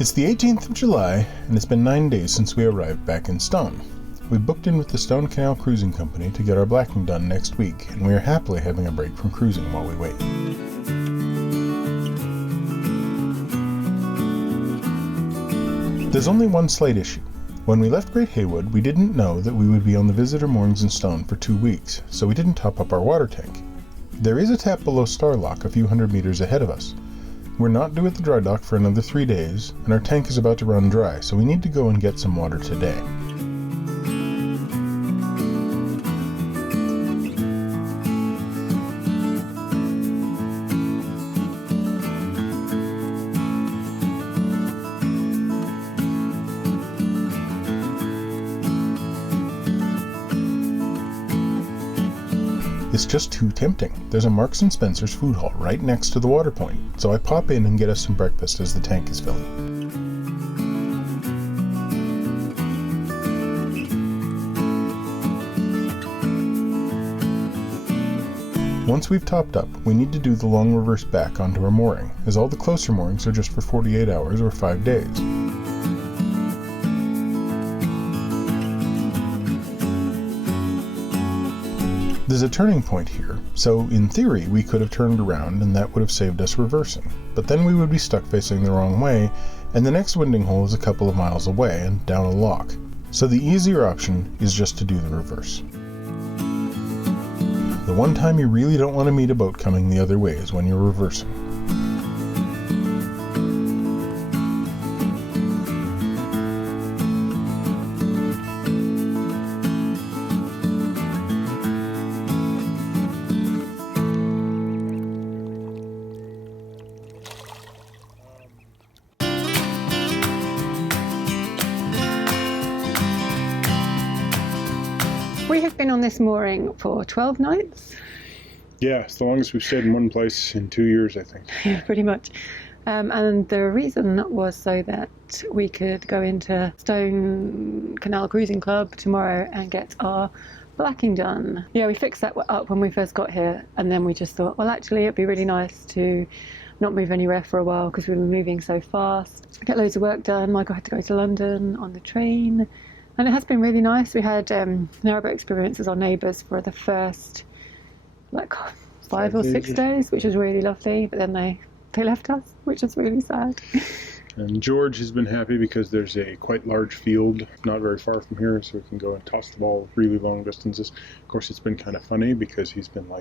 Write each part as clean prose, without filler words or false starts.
It's the 18th of July, and it's been 9 days since we arrived back in Stone. We booked in with the Stone Canal Cruising Company to get our blacking done next week, and we are happily having a break from cruising while we wait. There's only one slight issue. When we left Great Haywood, we didn't know that we would be on the visitor moorings in Stone for 2 weeks, so we didn't top up our water tank. There is a tap below Starlock a few hundred meters ahead of us. We're not due at the Drydock for another 3 days, and our tank is about to run dry, so we need to go and get some water today. It's just too tempting. There's a Marks & Spencer's food hall right next to the water point, so I pop in and get us some breakfast as the tank is filling. Once we've topped up, we need to do the long reverse back onto our mooring, as all the closer moorings are just for 48 hours or 5 days. There's a turning point here, so in theory we could have turned around and that would have saved us reversing, but then we would be stuck facing the wrong way, and the next winding hole is a couple of miles away and down a lock, so the easier option is just to do the reverse. The one time you really don't want to meet a boat coming the other way is when you're reversing. We have been on this mooring for 12 nights. Yeah, it's the longest we've stayed in one place in 2 years, I think. Yeah, pretty much. And the reason was so that we could go into Stone Canal Cruising Club tomorrow and get our blacking done. Yeah, we fixed that up when we first got here, and then we just thought, well, actually, it'd be really nice to not move anywhere for a while because we were moving so fast. Get loads of work done. Michael had to go to London on the train. And it has been really nice. We had Narrowboat experience as our neighbours for the first, 5 or 6 days, which was really lovely. But then they left us, which is really sad. And George has been happy because there's a quite large field not very far from here, so we can go and toss the ball really long distances. Of course, it's been kind of funny because he's been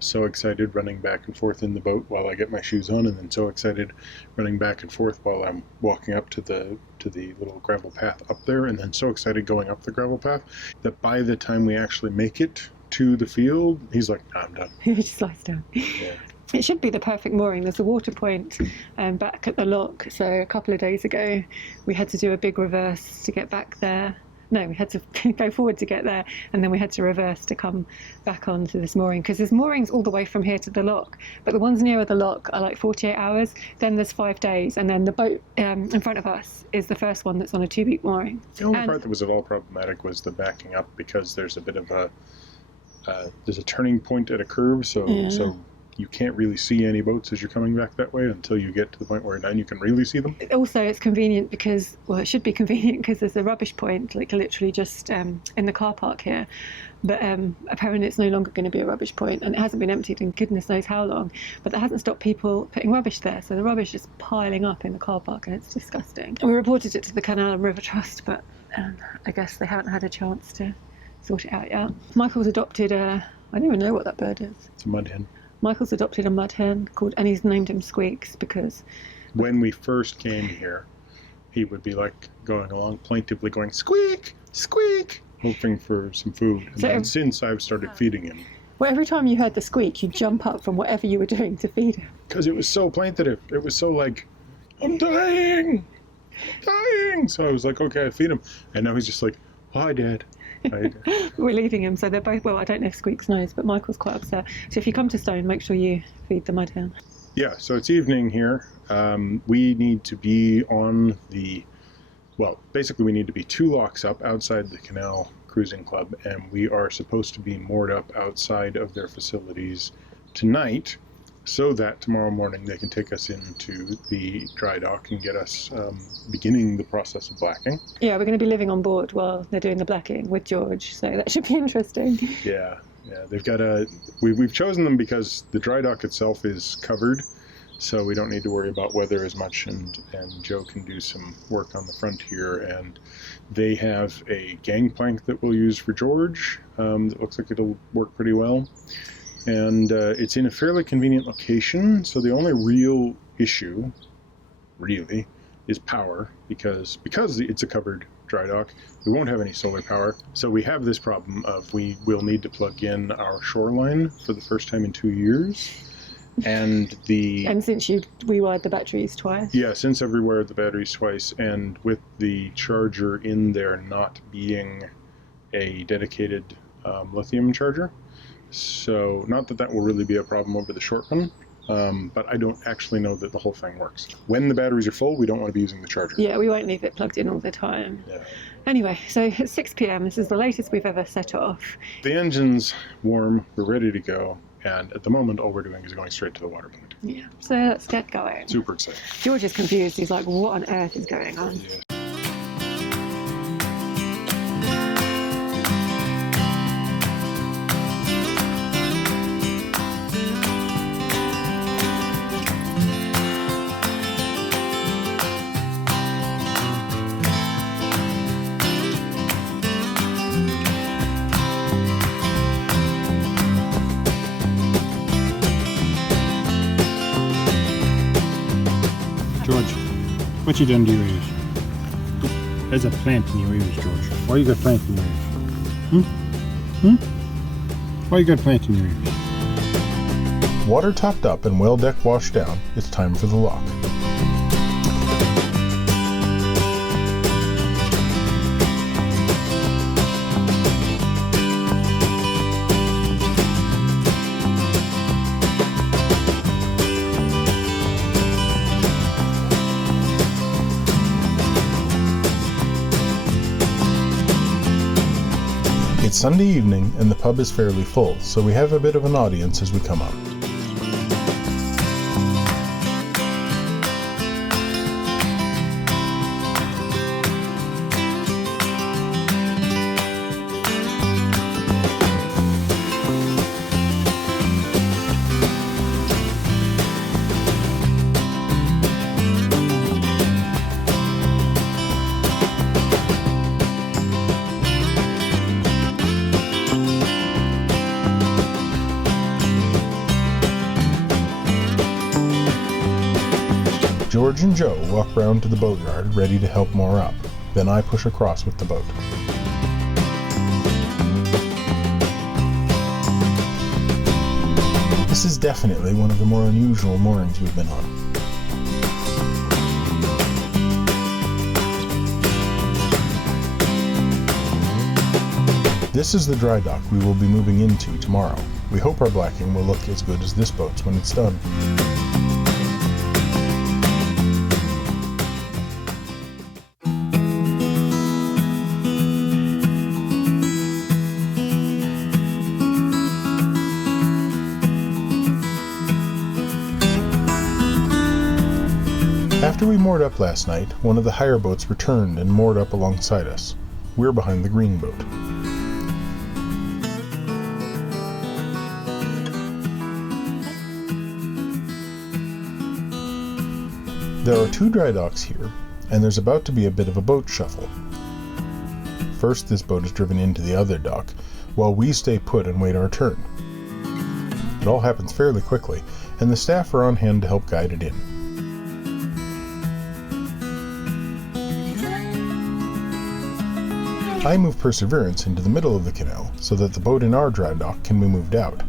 so excited running back and forth in the boat while I get my shoes on, and then so excited running back and forth while I'm walking up to the little gravel path up there, and then so excited going up the gravel path that by the time we actually make it to the field, he's like, nah, I'm done. He just lies down. Yeah. It should be the perfect mooring. There's a water point back at the lock, so a couple of days ago we had to do a big reverse to get back there. No, we had to go forward to get there, and then we had to reverse to come back onto this mooring, because there's moorings all the way from here to the lock, but the ones nearer the lock are 48 hours, then there's 5 days, and then the boat in front of us is the first one that's on a 2-week mooring. The only part that was at all problematic was the backing up, because there's a bit of there's a turning point at a curve, so you can't really see any boats as you're coming back that way until you get to the point where then you can really see them. Also, it's convenient because, well, it should be convenient because there's a rubbish point, literally just in the car park here. But apparently it's no longer going to be a rubbish point, and it hasn't been emptied in goodness knows how long. But that hasn't stopped people putting rubbish there, so the rubbish is piling up in the car park, and it's disgusting. And we reported it to the Canal and River Trust, but I guess they haven't had a chance to sort it out yet. Michael's adopted I don't even know what that bird is. It's a mud hen. Michael's adopted a mud hen and he's named him Squeaks because when we first came here, he would be going along plaintively going, squeak, squeak, hoping for some food. And then since I've started feeding him. Well, every time you heard the squeak, you'd jump up from whatever you were doing to feed him. Because it was so plaintive. It was so I'm dying, dying. So I was like, okay, I feed him. And now he's just like, hi, Dad. We're leaving him, so they're both, well, I don't know if Squeaks knows, but Michael's quite upset. So if you come to Stone, make sure you feed the mud hen. Yeah, so it's evening here. We need to be on basically we need to be 2 locks up outside the Canal Cruising Club, and we are supposed to be moored up outside of their facilities tonight. so that tomorrow morning they can take us into the dry dock and get us beginning the process of blacking. Yeah, we're going to be living on board while they're doing the blacking with George, so that should be interesting. Yeah, they've got we've chosen them because the dry dock itself is covered, so we don't need to worry about weather as much, and Joe can do some work on the front here, and they have a gangplank that we'll use for George that looks like it'll work pretty well, and it's in a fairly convenient location, so the only real issue, really, is power, because it's a covered dry dock. We won't have any solar power, so we have this problem of we will need to plug in our shoreline for the first time in 2 years. And since you rewired the batteries twice. Yeah, since I've rewired the batteries twice, and with the charger in there not being a dedicated lithium charger. So, not that will really be a problem over the short run, but I don't actually know that the whole thing works. When the batteries are full, we don't want to be using the charger. Yeah, we won't leave it plugged in all the time. Yeah. Anyway, so it's 6 p.m. This is the latest we've ever set off. The engine's warm, we're ready to go. And at the moment, all we're doing is going straight to the water point. Yeah, so let's get going. Super excited. George is confused. He's like, what on earth is going on? Yeah. George, what you done to your ears? There's a plant in your ears, George. Why you got a plant in your ears? Why you got a plant in your ears? Water topped up and well deck washed down, it's time for the lock. It's Sunday evening and the pub is fairly full, so we have a bit of an audience as we come up. George and Joe walk round to the boatyard, ready to help moor up. Then I push across with the boat. This is definitely one of the more unusual moorings we've been on. This is the dry dock we will be moving into tomorrow. We hope our blacking will look as good as this boat's when it's done. After we moored up last night, one of the hire boats returned and moored up alongside us. We're behind the green boat. There are 2 dry docks here, and there's about to be a bit of a boat shuffle. First, this boat is driven into the other dock, while we stay put and wait our turn. It all happens fairly quickly, and the staff are on hand to help guide it in. I move Perseverance into the middle of the canal so that the boat in our dry dock can be moved out.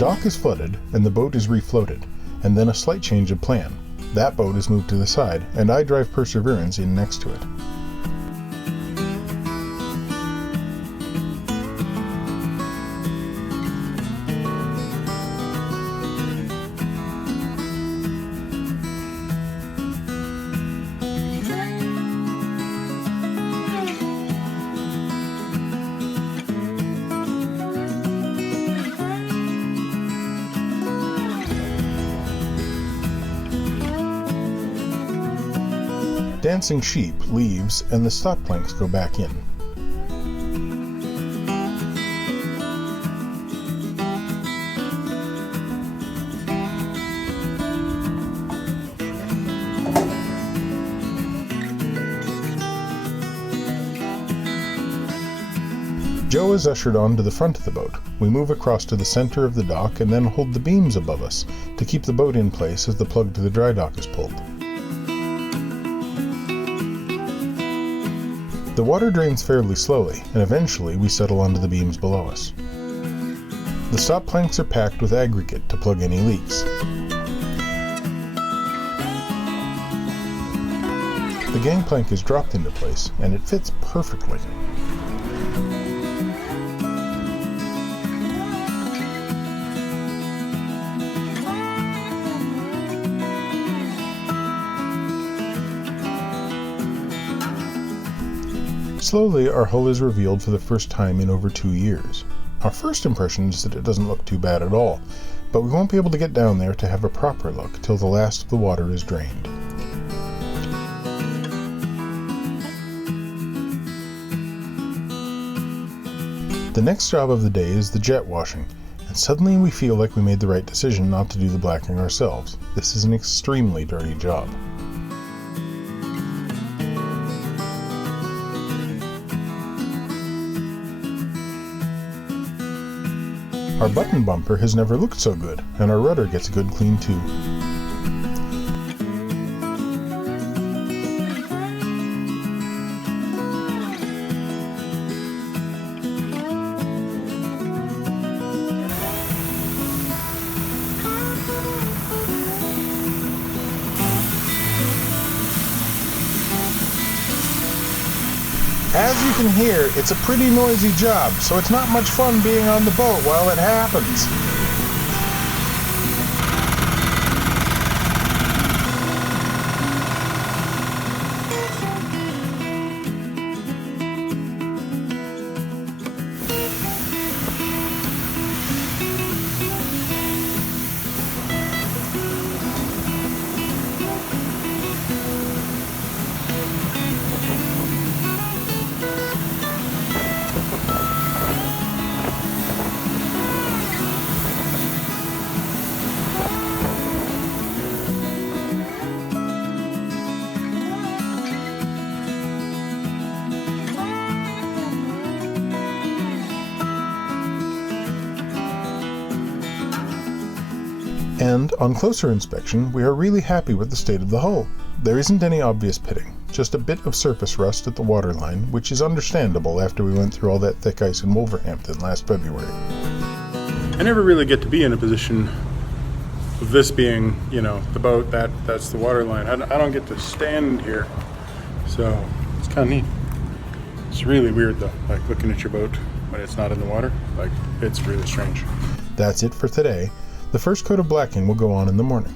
dock is flooded and the boat is refloated, and then a slight change of plan. That boat is moved to the side, and I drive Perseverance in next to it. Dancing Sheep leaves and the stop planks go back in. Joe is ushered on to the front of the boat. We move across to the center of the dock and then hold the beams above us to keep the boat in place as the plug to the dry dock is pulled. The water drains fairly slowly, and eventually we settle onto the beams below us. The stop planks are packed with aggregate to plug any leaks. The gangplank is dropped into place, and it fits perfectly. Slowly, our hull is revealed for the first time in over 2 years. Our first impression is that it doesn't look too bad at all, but we won't be able to get down there to have a proper look till the last of the water is drained. The next job of the day is the jet washing, and suddenly we feel like we made the right decision not to do the blacking ourselves. This is an extremely dirty job. Our button bumper has never looked so good, and our rudder gets a good clean too. As you can hear, it's a pretty noisy job, so it's not much fun being on the boat while it happens. And, on closer inspection, we are really happy with the state of the hull. There isn't any obvious pitting, just a bit of surface rust at the waterline, which is understandable after we went through all that thick ice in Wolverhampton last February. I never really get to be in a position of this being, the boat, that's the waterline. I don't get to stand here, so it's kind of neat. It's really weird though, like looking at your boat when it's not in the water, like it's really strange. That's it for today. The first coat of blacking will go on in the morning.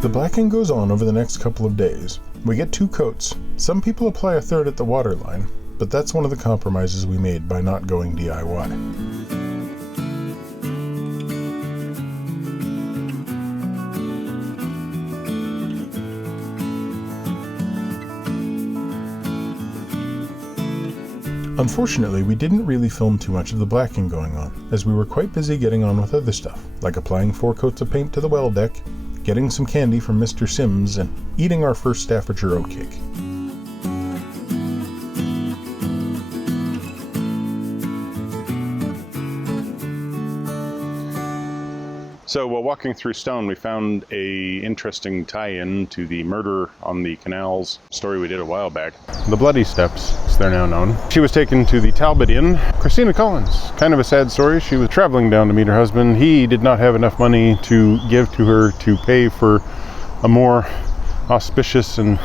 The blacking goes on over the next couple of days. We get 2 coats. Some people apply a third at the waterline, but that's one of the compromises we made by not going DIY. Unfortunately, we didn't really film too much of the blacking going on, as we were quite busy getting on with other stuff, like applying 4 coats of paint to the well deck, getting some candy from Mr. Sims, and eating our first Staffordshire oatcake. So while walking through Stone, we found a interesting tie-in to the murder on the canals story we did a while back. The Bloody Steps, as they're now known. She was taken to the Talbot Inn. Christina Collins, kind of a sad story. She was traveling down to meet her husband. He did not have enough money to give to her to pay for a more auspicious and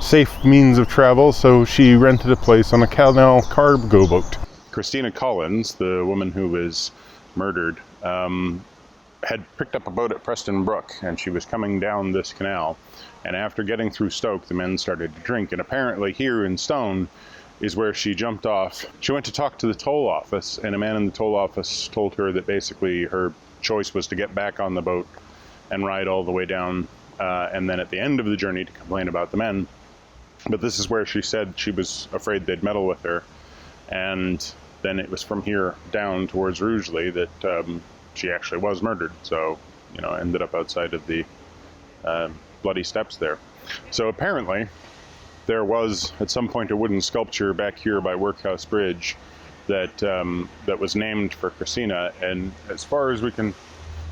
safe means of travel, so she rented a place on a canal cargo boat. Christina Collins, the woman who was murdered, had picked up a boat at Preston Brook, and she was coming down this canal. And after getting through Stoke, the men started to drink. And apparently here in Stone is where she jumped off. She went to talk to the toll office, and a man in the toll office told her that basically her choice was to get back on the boat and ride all the way down, and then at the end of the journey to complain about the men. But this is where she said she was afraid they'd meddle with her. And then it was from here down towards Rugeley that she actually was murdered. So, ended up outside of the Bloody Steps there. So apparently there was at some point a wooden sculpture back here by Workhouse Bridge that that was named for Christina. And as far as we can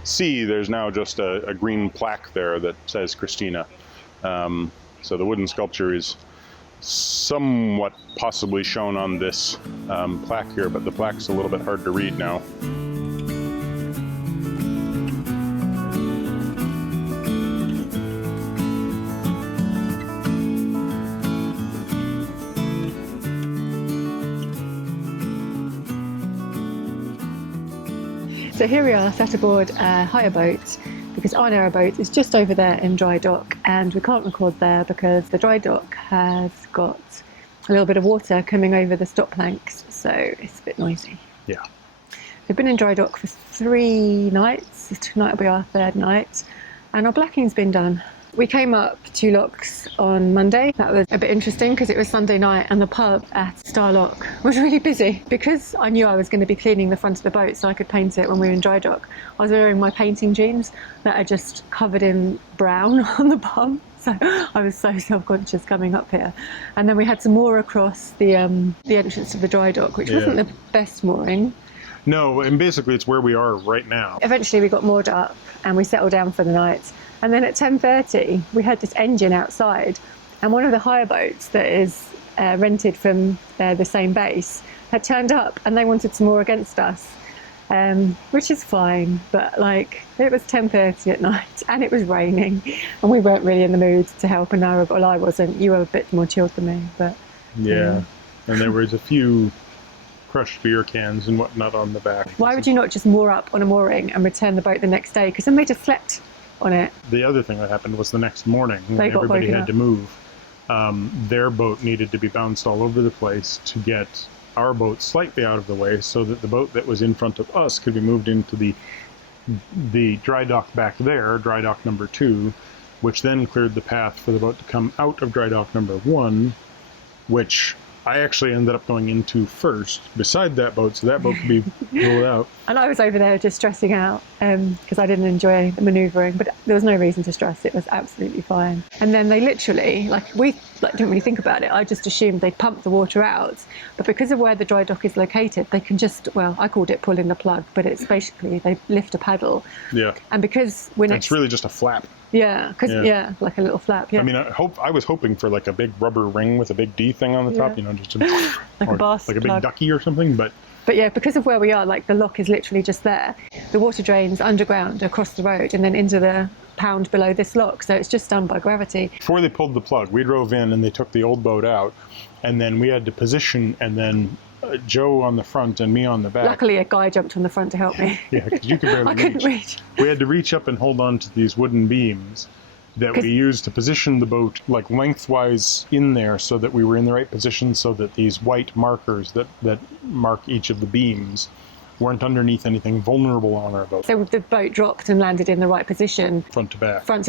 see, there's now just a green plaque there that says Christina. So the wooden sculpture is somewhat possibly shown on this plaque here, but the plaque's a little bit hard to read now. So here we are sat aboard a hire boat because our narrowboat is just over there in Drydock, and we can't record there because the Drydock has got a little bit of water coming over the stop planks, so it's a bit noisy. Yeah. We've been in Drydock for 3 nights. Tonight will be our 3rd night, and our blacking's been done. We came up 2 locks on Monday. That was a bit interesting because it was Sunday night and the pub at Starlock was really busy. Because I knew I was going to be cleaning the front of the boat so I could paint it when we were in Drydock, I was wearing my painting jeans that are just covered in brown on the bum. So I was so self-conscious coming up here. And then we had to moor across the entrance to the Drydock, which wasn't the best mooring. No, and basically it's where we are right now. Eventually we got moored up and we settled down for the night. And then at 10:30 we heard this engine outside, and one of the hire boats that is rented from the same base had turned up, and they wanted some more against us, which is fine, but it was 10:30 at night and it was raining and we weren't really in the mood to help a narrowboat. Well, I wasn't. You were a bit more chilled than me, but yeah. And there was a few crushed beer cans and whatnot on the back. Why would you not just moor up on a mooring and return the boat the next day? Because then they just slept on it. The other thing that happened was the next morning when everybody had to move. Their boat needed to be bounced all over the place to get our boat slightly out of the way so that the boat that was in front of us could be moved into the dry dock back there, dry dock number 2, which then cleared the path for the boat to come out of dry dock number 1, which I actually ended up going into first beside that boat so that boat could be rolled out. And I was over there just stressing out because I didn't enjoy the manoeuvring, but there was no reason to stress. It was absolutely fine. And then they literally, we didn't really think about it. I just assumed they'd pump the water out. But because of where the dry dock is located, they can just, I called it pulling the plug, but it's basically they lift a paddle. Yeah. And because we're next... It's really just a flap. Yeah, because like a little flap. Yeah. I mean, I was hoping for like a big rubber ring with a big D thing on the top, just like a bass like a plug. big ducky or something. But yeah, because of where we are, the lock is literally just there. The water drains underground across the road and then into the pound below this lock, so it's just done by gravity. Before they pulled the plug, we drove in and they took the old boat out, and then we had to position, and then Joe on the front and me on the back. Luckily, a guy jumped on the front to help me. Yeah, because you could barely I couldn't reach. We had to reach up and hold on to these wooden beams that we used to position the boat lengthwise in there so that we were in the right position so that these white markers that mark each of the beams weren't underneath anything vulnerable on our boat. So the boat dropped and landed in the right position. Front to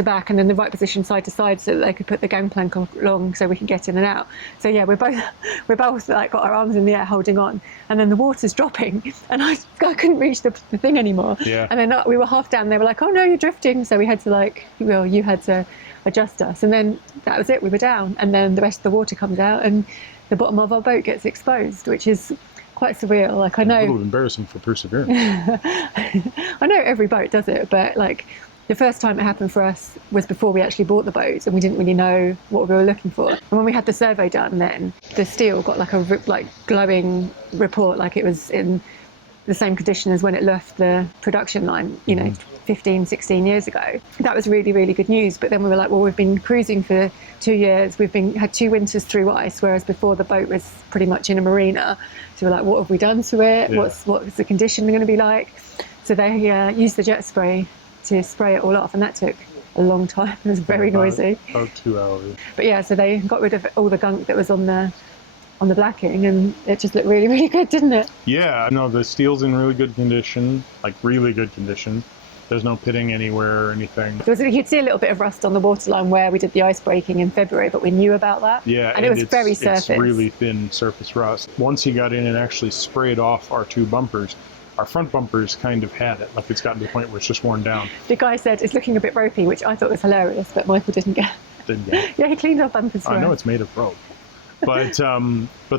back, and then the right position side to side so that they could put the gangplank along so we could get in and out. So yeah, we're both got our arms in the air holding on, and then the water's dropping and I couldn't reach the thing anymore. Yeah. And then we were half down, they were like, oh no, you're drifting. So we had to you had to adjust us, and then that was it, we were down, and then the rest of the water comes out and the bottom of our boat gets exposed, which is quite surreal. Like I A little know, embarrassing for Perseverance. I know every boat does it, but like the first time it happened for us was before we actually bought the boat, and we didn't really know what we were looking for. And when we had the survey done, then the steel got like a glowing report, like it was in the same condition as when it left the production line, you know, 15, 16 years ago. That was really, really good news. But then we were like, well, we've been cruising for 2 years. We've had 2 winters through ice, whereas before the boat was pretty much in a marina. So we're like, what have we done to it? Yeah. What is the condition going to be like? So they used the jet spray to spray it all off, and that took a long time. It was very noisy. About 2 hours. But yeah, so they got rid of all the gunk that was on the blacking, and it just looked really, really good, didn't it? Yeah, no, the steel's in really good condition, like really good condition. There's no pitting anywhere or anything. You'd see a little bit of rust on the waterline where we did the ice breaking in February, but we knew about that. Yeah, and it was very surface. It's really thin surface rust. Once he got in and actually sprayed off our 2 bumpers, our front bumpers kind of had it. Like it's gotten to the point where it's just worn down. The guy said it's looking a bit ropey, which I thought was hilarious, but Michael didn't get. Didn't get it. Yeah, he cleaned our bumpers for I know us. it's made of rope. But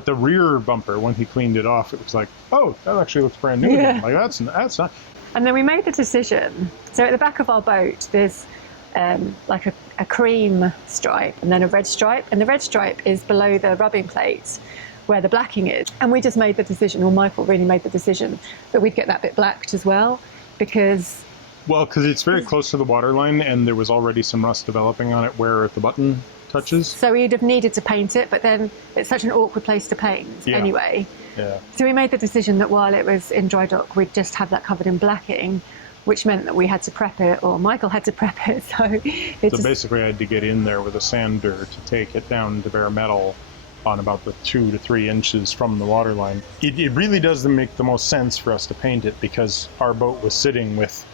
the rear bumper, when he cleaned it off, it was like, oh, that actually looks brand new. Yeah. Like that's not. And then we made the decision. So at the back of our boat, there's like a cream stripe and then a red stripe. And the red stripe is below the rubbing plate where the blacking is. And we just made the decision, or Michael really made the decision, that we'd get that bit blacked as well, because... Well, because it's very close to the waterline, and there was already some rust developing on it where the button touches. So we'd have needed to paint it, but then it's such an awkward place to paint anyway. Yeah. So we made the decision that while it was in dry dock, we'd just have that covered in blacking, which meant that we had to prep it, or Michael had to prep it. So Basically I had to get in there with a sander to take it down to bare metal on about the 2 to 3 inches from the waterline. It really does make the most sense for us to paint it, because our boat was sitting with,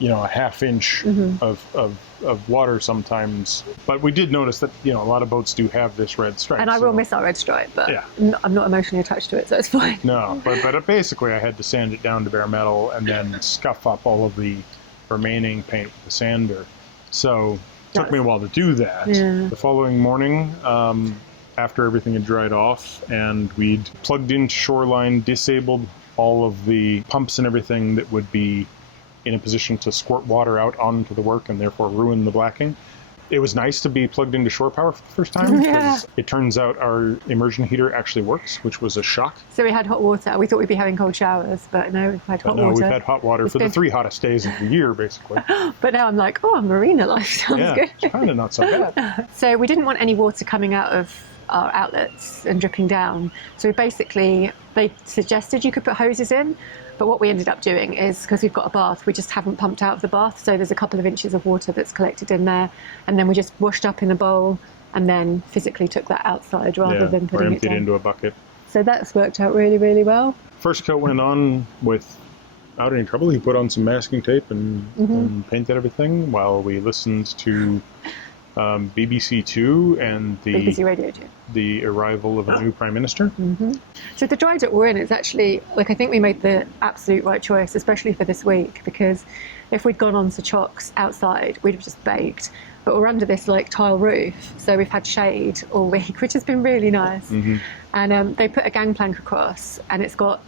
you know, a half inch of water sometimes. But we did notice that, you know, a lot of boats do have this red stripe. And I will miss our red stripe, but Yeah. I'm not emotionally attached to it, so it's fine. No, but basically I had to sand it down to bare metal and then scuff up all of the remaining paint with the sander. So it took me a while to do that. Yeah. The following morning, after everything had dried off and we'd plugged into shoreline, disabled all of the pumps and everything that would be in a position to squirt water out onto the work and therefore ruin the blacking. It was nice to be plugged into shore power for the first time, because it turns out our immersion heater actually works, which was a shock. So we had hot water. We thought we'd be having cold showers, but no, we've had hot water. We've had hot water for the 3 hottest days of the year, basically. But now I'm like, oh, marina life sounds good. It's kind of not so bad. So we didn't want any water coming out of our outlets and dripping down. So they suggested you could put hoses in, but what we ended up doing is, because we've got a bath, we just haven't pumped out of the bath, so there's a couple of inches of water that's collected in there, and then we just washed up in a bowl and then physically took that outside rather than or putting it emptied down. into a bucket. So that's worked out really, really well. First coat went on without any trouble. He put on some masking tape and painted everything while we listened to BBC Two and BBC Radio 2. the arrival of a new Prime Minister. So the dry dock we're in, it's actually, like, I think we made the absolute right choice, especially for this week, because if we'd gone on to chocks outside, we'd have just baked. But we're under this like tile roof, so we've had shade all week, which has been really nice. And they put a gangplank across, and it's got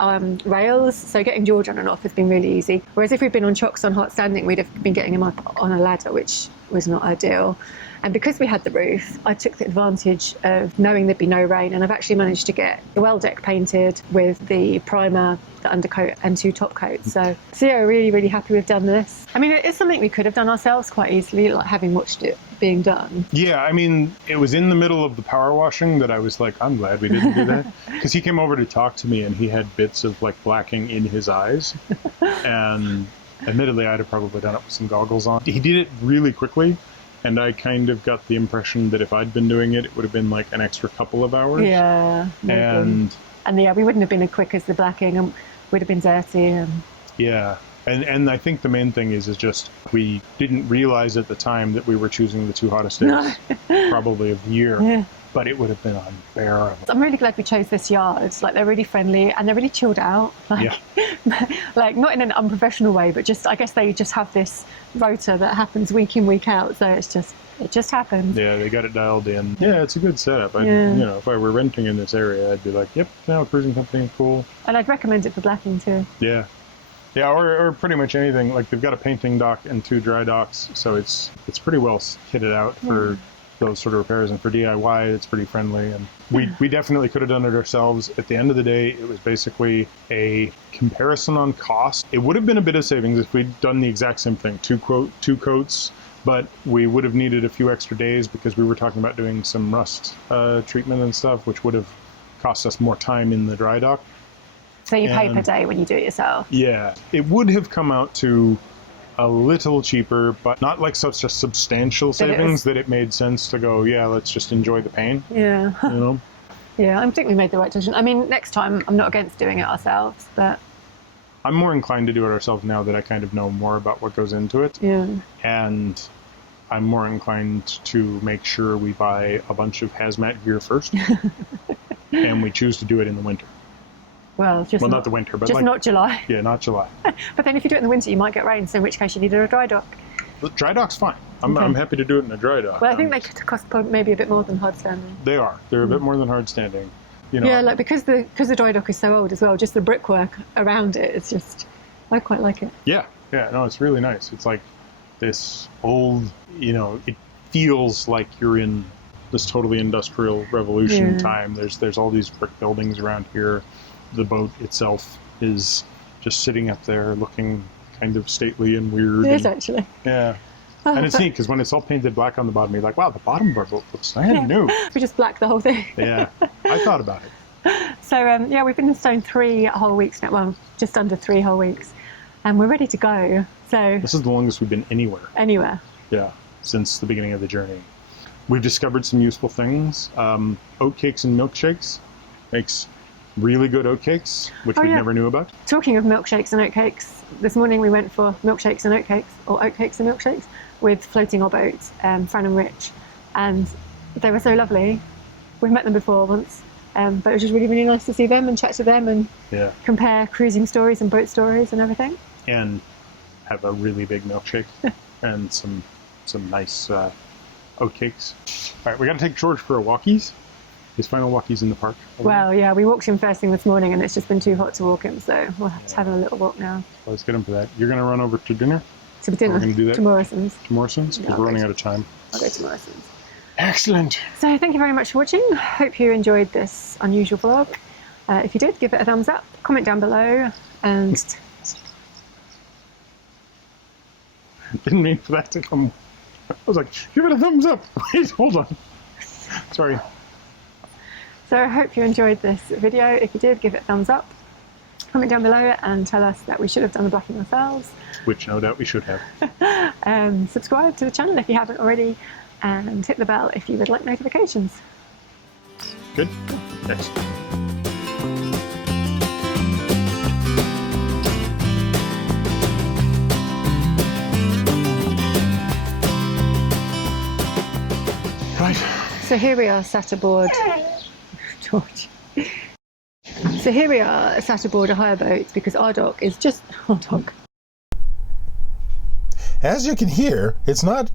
rails, so getting George on and off has been really easy. Whereas if we'd been on chocks on hot standing, we'd have been getting him up on a ladder, which was not ideal. And because we had the roof, I took the advantage of knowing there'd be no rain, and I've actually managed to get the well deck painted with the primer, the undercoat and 2 top coats. So yeah, really, really happy we've done this. I mean, it is something we could have done ourselves quite easily, like having watched it being done. Yeah, I mean, it was in the middle of the power washing that I was like, I'm glad we didn't do that. Because he came over to talk to me and he had bits of like blacking in his eyes. And admittedly, I'd have probably done it with some goggles on. He did it really quickly. And I kind of got the impression that if I'd been doing it, it would have been like an extra couple of hours. Yeah. Maybe. And yeah, we wouldn't have been as quick as the blacking, and we'd have been dirty. Yeah. And I think the main thing is just we didn't realize at the time that we were choosing the 2 hottest days probably of the year. Yeah. But it would have been unbearable. I'm really glad we chose this yard. Like, they're really friendly and they're really chilled out. Like, like not in an unprofessional way, but just I guess they just have this rota that happens week in, week out. So it just happens. Yeah, they got it dialed in. Yeah, it's a good setup. Yeah. You know, if I were renting in this area, I'd be like, yep, Canal Cruising Company, cool. And I'd recommend it for blacking too. Yeah. Yeah, or pretty much anything. Like they've got a painting dock and 2 dry docks, so it's pretty well kitted out for those sort of repairs, and for DIY it's pretty friendly. And we definitely could have done it ourselves. At the end of the day, it was basically a comparison on cost. It would have been a bit of savings if we'd done the exact same thing, two coats, but we would have needed a few extra days because we were talking about doing some rust treatment and stuff, which would have cost us more time in the dry dock. So you pay per day when you do it yourself? Yeah. It would have come out to a little cheaper, but not like such a substantial savings that it made sense to go, yeah, let's just enjoy the pain. Yeah. You know? Yeah, I think we made the right decision. I mean, next time I'm not against doing it ourselves, but... I'm more inclined to do it ourselves now that I kind of know more about what goes into it. Yeah. And I'm more inclined to make sure we buy a bunch of hazmat gear first. And we choose to do it in the winter. Well, not the winter, but just like, not July. Yeah, not July. But then if you do it in the winter, you might get rain, so in which case you need a dry dock. The dry dock's fine. I'm happy to do it in a dry dock. Well, I think they could cost maybe a bit more than hard standing. They are. They're a bit more than hard standing. You know, yeah, like because the dry dock is so old as well, just the brickwork around it, it's just, I quite like it. Yeah, no, it's really nice. It's like this old, you know, it feels like you're in this totally industrial revolution time. There's all these brick buildings around here. The boat itself is just sitting up there looking kind of stately and weird. It is actually. Yeah. And it's neat because when it's all painted black on the bottom, you're like, wow, the bottom of our boat looks brand new. We just blacked the whole thing. Yeah, I thought about it. So, yeah, we've been in Stone 3 whole weeks now. Well, just under 3 whole weeks. And we're ready to go. So this is the longest we've been anywhere. Anywhere. Yeah, since the beginning of the journey. We've discovered some useful things. Oatcakes and milkshakes. Makes really good oatcakes, which we never knew about. Talking of milkshakes and oatcakes, this morning we went for milkshakes and oatcakes, or oatcakes and milkshakes, with Floating Our Boat, Fran and Rich. And they were so lovely. We've met them before once, but it was just really, really nice to see them and chat to them and compare cruising stories and boat stories and everything. And have a really big milkshake and some nice oatcakes. All right, we got to take George for a walkies. His final walkies in the park. Well, yeah, we walked him first thing this morning and it's just been too hot to walk him, so we'll have to have a little walk now. Well, let's get him for that. You're going to run over to dinner? To dinner. We're going to do that? To Morrison's. To Morrison's? Because we're running out of time. I'll go to Morrison's. Excellent. So thank you very much for watching. Hope you enjoyed this unusual vlog. If you did, give it a thumbs up, comment down below, and... Didn't mean for that to come... I was like, give it a thumbs up. Wait, hold on. Sorry. So I hope you enjoyed this video. If you did, give it a thumbs up. Comment down below and tell us that we should have done the blacking ourselves. Which no doubt we should have. Subscribe to the channel if you haven't already, and hit the bell if you would like notifications. Good? Next. Right. So here we are sat aboard... George. So here we are sat aboard a hire boat because our dock is just... Our dock. As you can hear, it's not...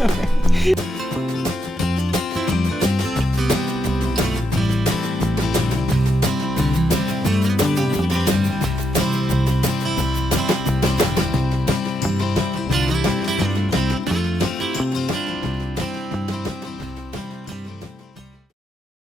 Okay.